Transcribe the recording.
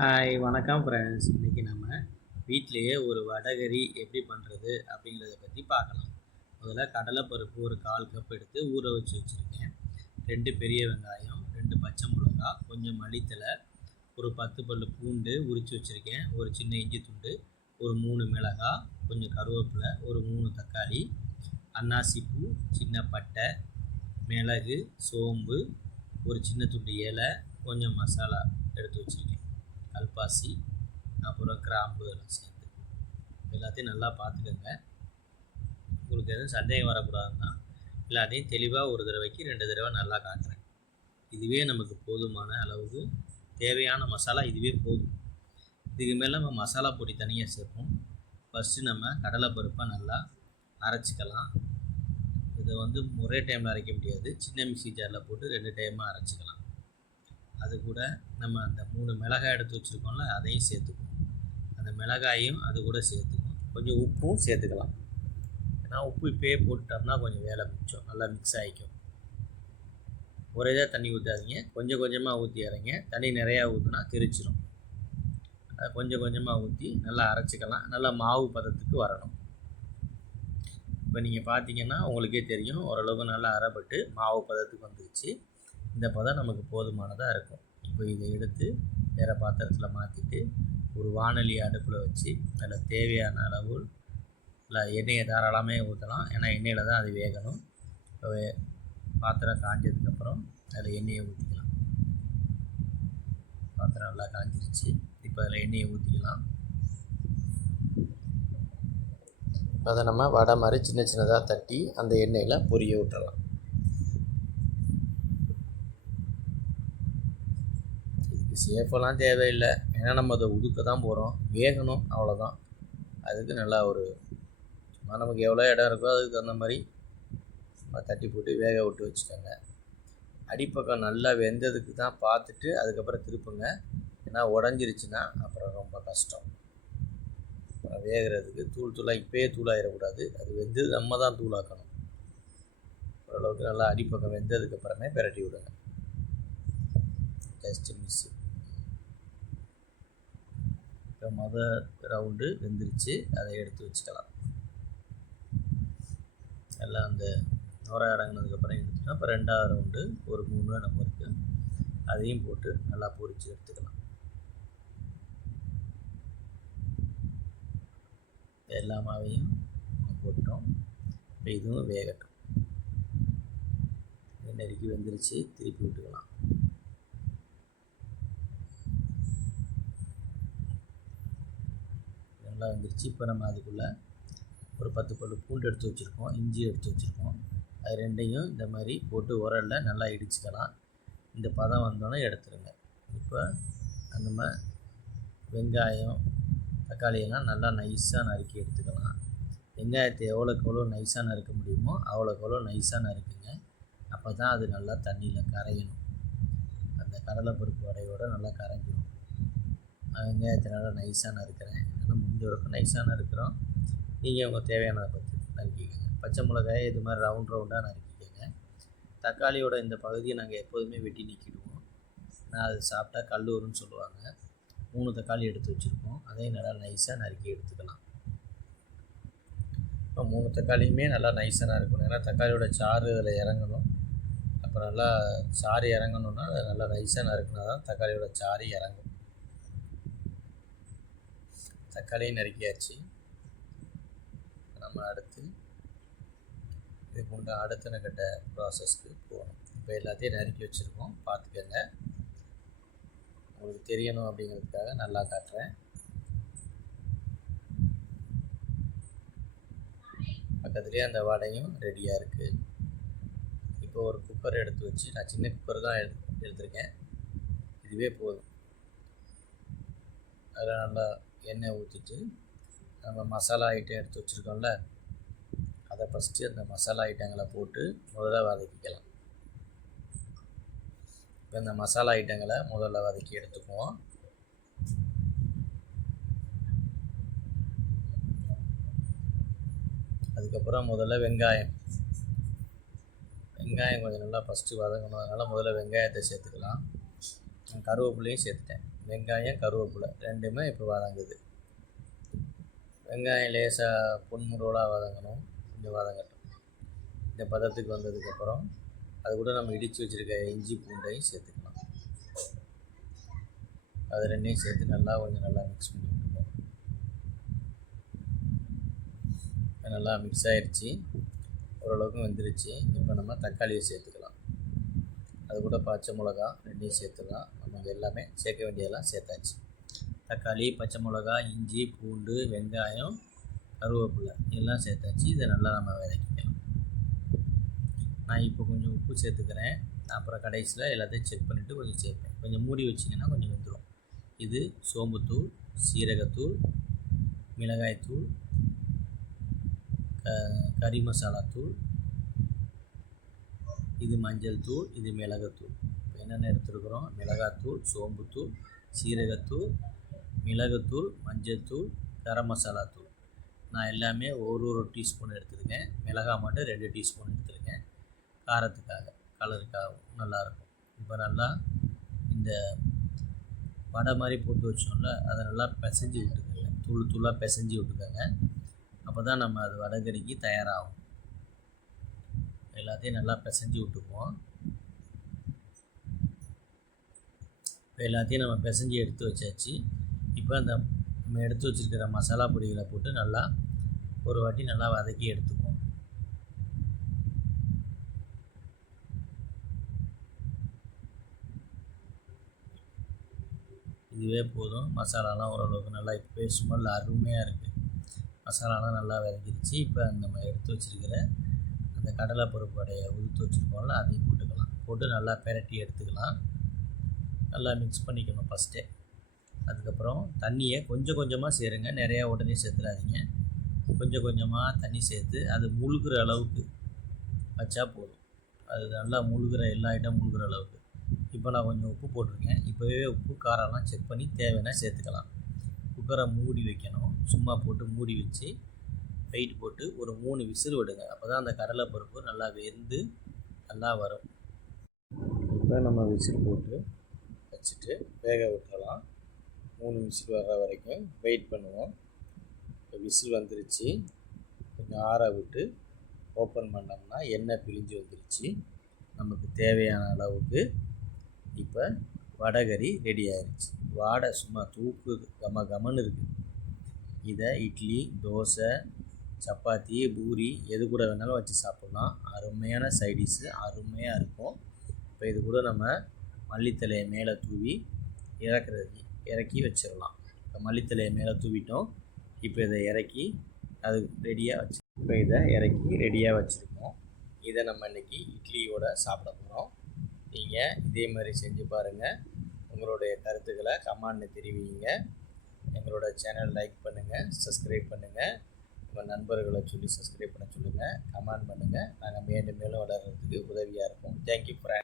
Hi வணக்கம் friends. இன்றைக்கி நம்ம வீட்டிலையே ஒரு வடகறி எப்படி பண்ணுறது அப்படிங்கிறத பற்றி பார்க்கலாம். முதல்ல கடலைப்பருப்பு ஒரு 1/4 கப் எடுத்து ஊற வச்சுருக்கேன். 2 பெரிய வெங்காயம், 2 பச்சை மிளகா, கொஞ்சம் மல்லித்தழை, ஒரு 10 பல் பூண்டு உரித்து வச்சுருக்கேன், ஒரு சின்ன இஞ்சி துண்டு, ஒரு 3 மிளகாய், கொஞ்சம் கருவேப்பிலை, ஒரு 3 தக்காளி, அன்னாசிப்பூ, சின்ன பட்டை, மிளகு, சோம்பு, ஒரு சின்ன துண்டு இலை, கொஞ்சம் மசாலா எடுத்து வச்சுருக்கேன், கல்பாசி, அப்புறம் கிராம்பு எல்லாம் சேர்த்து எல்லாத்தையும் நல்லா பார்த்துக்கோங்க. உங்களுக்கு எதுவும் சந்தேகம் வரக்கூடாதுன்னா எல்லாத்தையும் தெளிவாக ஒரு தடவைக்கு 2 தடவை நல்லா காட்டுறேன். இதுவே நமக்கு போதுமான அளவுக்கு தேவையான மசாலா இதுவே போதும். இதுக்கு மேலே நம்ம மசாலா பொடி தனியாக சேர்ப்போம். ஃபஸ்ட்டு நம்ம கடலைப்பருப்பை நல்லா அரைச்சிக்கலாம். இதை ஒரே டைமில் அரைக்க முடியாது, சின்ன மிக்ஸி ஜாரில் போட்டு 2 டைமாக அரைச்சிக்கலாம். அது கூட நம்ம அந்த 3 மிளகாய் எடுத்து வச்சுருக்கோம்ல, அதையும் சேர்த்துக்கணும். அந்த மிளகாயும் அது கூட சேர்த்துக்கணும். கொஞ்சம் உப்பும் சேர்த்துக்கலாம். ஏன்னா உப்பு இப்போயே போட்டுட்டோம்னா கொஞ்சம் வேலை மிச்சம், நல்லா மிக்ஸ் ஆகிக்கும். ஒரேதாக தண்ணி ஊற்றாதீங்க, கொஞ்சம் கொஞ்சமாக ஊற்றி இறங்க. தண்ணி நிறையா ஊற்றினா தெரிச்சிடும். அதை கொஞ்சம் கொஞ்சமாக ஊற்றி நல்லா அரைச்சிக்கலாம். நல்லா மாவு பதத்துக்கு வரணும். இப்போ நீங்கள் பார்த்தீங்கன்னா உங்களுக்கே தெரியும், ஓரளவுக்கு நல்லா அரைப்பட்டு மாவு பதத்துக்கு வந்துருச்சு. இந்த பதம் நமக்கு போதுமானதாக இருக்கும். இப்போ இதை எடுத்து வேறு பாத்திரத்தில் மாற்றிட்டு ஒரு வாணலி அடுப்பில் வச்சு அதில் தேவையான அளவு இல்லை எண்ணெயை தாராளமாக ஊற்றலாம். ஏன்னா எண்ணெயில் தான் அது வேகணும். இப்போ பாத்திரம் காஞ்சதுக்கப்புறம் அதில் எண்ணெயை ஊற்றிக்கலாம். பாத்திரம் நல்லா காஞ்சிருச்சு. இப்போ அதில் எண்ணெயை ஊற்றிக்கலாம். அதை நம்ம வடை மாதிரி சின்ன சின்னதாக தட்டி அந்த எண்ணெயில் பொரிய விட்டுறலாம். சேஃபெல்லாம் தேவையில்லை, ஏன்னா நம்ம அதை உதுக்க தான் போகிறோம், வேகணும், அவ்வளோதான். அதுக்கு நல்லா ஒரு சும்மா நமக்கு எவ்வளோ இடம் இருக்கோ அதுக்கு தகுந்த மாதிரி தட்டி போட்டு வேக விட்டு வச்சுக்கோங்க. அடிப்பக்கம் நல்லா வெந்ததுக்கு தான் பார்த்துட்டு அதுக்கப்புறம் திருப்புங்க. ஏன்னா உடஞ்சிருச்சுன்னா அப்புறம் ரொம்ப கஷ்டம். அப்புறம் வேகிறதுக்கு தூளாக இப்போயே தூளாகிடக்கூடாது, அது வெந்து நம்ம தான் தூளாக்கணும். ஓரளவுக்கு நல்லா அடிப்பக்கம் வெந்ததுக்கப்புறமே பிரட்டி விடுங்க. Just miss. இப்போ மொதல் ரவுண்டு வெந்துருச்சு, அதை எடுத்து வச்சுக்கலாம். எல்லாம் அந்த நுரை அடங்கினதுக்கப்புறம் எடுத்துட்டோம். இப்போ 2வது ரவுண்டு ஒரு 3 நம்ம இருக்குது, அதையும் போட்டு நல்லா பொரித்து எடுத்துக்கலாம். எல்லா மாவையும் போட்டோம். இப்போ இதுவும் வேகட்டும். நெருக்கி வெந்துருச்சு, திருப்பி விட்டுக்கலாம். நல்லா வந்துருச்சு. இப்போ நம்ம அதுக்குள்ளே ஒரு 10 பல் பூண்டு எடுத்து வச்சுருக்கோம், இஞ்சி எடுத்து வச்சுருக்கோம். அது 2யும் இந்த மாதிரி போட்டு உரலில் நல்லா இடிச்சுக்கலாம். இந்த பதம் வந்தோன்னே எடுத்துருங்க. இப்போ நம்ம வெங்காயம், தக்காளியெல்லாம் நல்லா நைஸாக நறுக்கி எடுத்துக்கலாம். வெங்காயத்தை எவ்வளோக்கு எவ்வளோ நைஸாக நறுக்க முடியுமோ அவ்வளோக்கு எவ்வளோ நைஸாக நறுக்குங்க. அப்போ தான் அது நல்லா தண்ணியில் கரையணும். அந்த கடலைப்பருப்பு வடையோடு நல்லா கரைஞ்சிடும். வெங்காயத்தை நல்லா நைஸாக நறுக்கிறேன், ஏன்னா முடிஞ்ச வரைக்கும் நைஸாக நறுக்கிறோம். நீங்கள் உங்கள் தேவையானதை பற்றி நறுக்கிக்கோங்க. பச்சை மிளகாய் இது மாதிரி ரவுண்டாக நறுக்கிக்கோங்க. தக்காளியோட இந்த பகுதியை நாங்கள் எப்போதுமே வெட்டி நீக்கிடுவோம். நான் அது சாப்பிட்டா கல்லூருன்னு சொல்லுவாங்க. 3 தக்காளி எடுத்து வச்சுருக்கோம், அதையும் நல்லா நைஸாக நறுக்கி எடுத்துக்கலாம். இப்போ 3 தக்காளியுமே நல்லா நைஸாக நறுக்கணும், ஏன்னா தக்காளியோட சாறு அதில் இறங்கணும். அப்புறம் நல்லா சாறு இறங்கணுன்னா அதை நல்லா நைஸாக நறுக்கினா தான் தக்காளியோட சாறு இறங்கும். தக்காளியும் நறுக்கியாச்சு. நம்ம அடுத்து இதுக்கு உண்டு அடுத்த கட்ட ப்ராசஸ்க்கு போகணும். இப்போ எல்லாத்தையும் நறுக்கி வச்சுருக்கோம், பார்த்துக்கங்க. உங்களுக்கு தெரியணும் அப்படிங்கிறதுக்காக நல்லா காட்டுறேன். பக்கத்துலேயே அந்த வடையும் ரெடியாக இருக்குது. இப்போ ஒரு குக்கர் எடுத்து வச்சு, நான் சின்ன குக்கர் தான் எடுத்திருக்கேன், இதுவே போதும். அதில் நல்லா எண்ணெய் ஊற்றிட்டு நம்ம மசாலா ஐட்டம் எடுத்து வச்சுருக்கோம்ல, அதை ஃபஸ்ட்டு அந்த மசாலா ஐட்டங்களை போட்டு முதல்ல வதக்கிக்கலாம். இப்போ இந்த மசாலா ஐட்டங்களை முதல்ல வதக்கி எடுத்துக்குவோம். அதுக்கப்புறம் முதல்ல வெங்காயம் கொஞ்சம் நல்லா ஃபஸ்ட்டு வதங்கணும். அதனால் முதல்ல வெங்காயத்தை சேர்த்துக்கலாம். கருவேப்பிலையும் சேர்த்துட்டேன். வெங்காயம் கருவேப்பிலை ரெண்டுமே இப்போ வதங்குது. வெங்காயம் லேசாக பொன்முருவலாக வதங்கணும், கொஞ்சம் வதங்கட்டும். இந்த பதத்துக்கு வந்ததுக்கப்புறம் அது கூட நம்ம இடித்து வச்சுருக்க இஞ்சி பூண்டையும் சேர்த்துக்கலாம். அது ரெண்டையும் சேர்த்து கொஞ்சம் நல்லா மிக்ஸ் பண்ணி விட்டுருக்கோம். நல்லா மிக்ஸ் ஆகிடுச்சு, ஓரளவுக்கு வெந்துருச்சு. இப்போ நம்ம தக்காளியை சேர்த்துக்கலாம். அது கூட பச்சை மிளகா ரெண்டையும் சேர்த்துக்கலாம். நமக்கு எல்லாமே சேர்க்க வேண்டியதெல்லாம் சேர்த்தாச்சு. தக்காளி, பச்சை மிளகா, இஞ்சி பூண்டு, வெங்காயம், கருவேப்பிலை எல்லாம் சேர்த்தாச்சு. இதை நல்லா நம்ம வதக்கிக்கலாம். நான் இப்போ கொஞ்சம் உப்பு சேர்த்துக்கிறேன். அப்புறம் கடைசியில் எல்லாத்தையும் செக் பண்ணிவிட்டு கொஞ்சம் சேர்ப்பேன். கொஞ்சம் மூடி வச்சிங்கன்னா கொஞ்சம் வெந்துடும். இது சோம்புத்தூள், சீரகத்தூள், மிளகாய்த்தூள், கறி மசாலா தூள், இது மஞ்சள் தூள், இது மிளகுத்தூள். இப்போ என்னென்ன எடுத்துருக்குறோம்? மிளகாத்தூள், சோம்புத்தூள், சீரகத்தூள், மிளகுத்தூள், மஞ்சள் தூள், கரம் மசாலா தூள். நான் எல்லாமே ஒரு டீஸ்பூன் எடுத்துருக்கேன். மிளகாய் மட்டும் 2 டீஸ்பூன் எடுத்துருக்கேன். காரத்துக்காக, கலருக்காகவும் நல்லாயிருக்கும். இப்போ நல்லா இந்த வடை மாதிரி போட்டு வச்சோம்ல, அதை நல்லா பிசைஞ்சு விட்டுக்கோங்க. தூளாக பிசைஞ்சு விட்டுக்கோங்க. அப்போ தான் நம்ம அது வடைகறிக்கு தயாராகும். எல்லாத்தையும் நல்லா பிசைஞ்சு விட்டுக்குவோம். இப்போ எல்லாத்தையும் நம்ம பிசைஞ்சு எடுத்து வச்சாச்சு. இப்போ அந்த நம்ம எடுத்து வச்சுருக்கிற மசாலா பொடிகளை போட்டு நல்லா ஒரு வாட்டி நல்லா வதக்கி எடுத்துக்குவோம். இதுவே போதும். மசாலாலாம் ஓரளவுக்கு நல்லா இப்போ ஸ்மெல் அருமையாக இருக்குது. மசாலாலாம் நல்லா வதக்கிடுச்சு. இப்போ நம்ம எடுத்து வச்சுருக்கிற அந்த கடலைப்பருப்பு வடையை உதுத்து வச்சுருக்கோம்ல, அதையும் போட்டுக்கலாம். போட்டு நல்லா பெரட்டி எடுத்துக்கலாம். நல்லா மிக்ஸ் பண்ணிக்கணும் ஃபஸ்ட்டே. அதுக்கப்புறம் தண்ணியை கொஞ்சம் கொஞ்சமாக சேருங்க, நிறையா உடனே சேர்த்துடாதீங்க. கொஞ்சம் கொஞ்சமாக தண்ணி சேர்த்து அது முழுகிற அளவுக்கு வச்சா போதும். அது நல்லா முழுகிற எல்லா ஐட்டம் முழுகிற அளவுக்கு. இப்போ நான் கொஞ்சம் உப்பு போட்டிருக்கேன். இப்போவே உப்பு காரம்லாம் செக் பண்ணி தேவைன்னா சேர்த்துக்கலாம். குக்கரை மூடி வைக்கணும். சும்மா போட்டு மூடி வச்சு வெயிட் போட்டு ஒரு 3 விசில் விடுங்க. அப்போ தான் அந்த கடலைப்பருப்பு நல்லா வெந்து நல்லா வரும். இப்போ நம்ம விசில் போட்டு வச்சுட்டு வேக விட்டுறலாம். 3 விசில் வர்ற வரைக்கும் வெயிட் பண்ணுவோம். இப்போ விசில் வந்துருச்சு. கொஞ்சம் ஆற விட்டு ஓப்பன் பண்ணோம்னா எண்ணெய் பிழிஞ்சு வந்துருச்சு. நமக்கு தேவையான அளவுக்கு இப்போ வடைகறி ரெடி ஆயிடுச்சு. வாடை சும்மா தூக்குது, கமன்னு இருக்குது. இதை இட்லி, தோசை, சப்பாத்தி, பூரி எது கூட வேணாலும் வச்சு சாப்பிட்லாம். அருமையான சைடிஷ்ஷு, அருமையாக இருக்கும். இப்போ இது கூட நம்ம மல்லித்தலையை மேலே தூவி இறக்கி வச்சிடலாம். இப்போ மல்லித்தலையை மேலே தூவிட்டோம். இப்போ இதை இறக்கி அது ரெடியாக வச்சுருக்கோம். இதை நம்ம இன்றைக்கி இட்லியோடு சாப்பிட போகிறோம். நீங்கள் இதே மாதிரி செஞ்சு பாருங்கள். உங்களுடைய கருத்துக்களை கமெண்ட்டில் தெரிவிங்க. எங்களோட சேனல் லைக் பண்ணுங்கள், சப்ஸ்கிரைப் பண்ணுங்கள். உங்கள் நண்பர்களை சொல்லி சப்ஸ்கிரைப் பண்ண சொல்லுங்கள், கமெண்ட் பண்ணுங்கள். நாங்கள் மேலும் வளர்கிறதுக்கு உதவியாக இருக்கும். Thank you friend.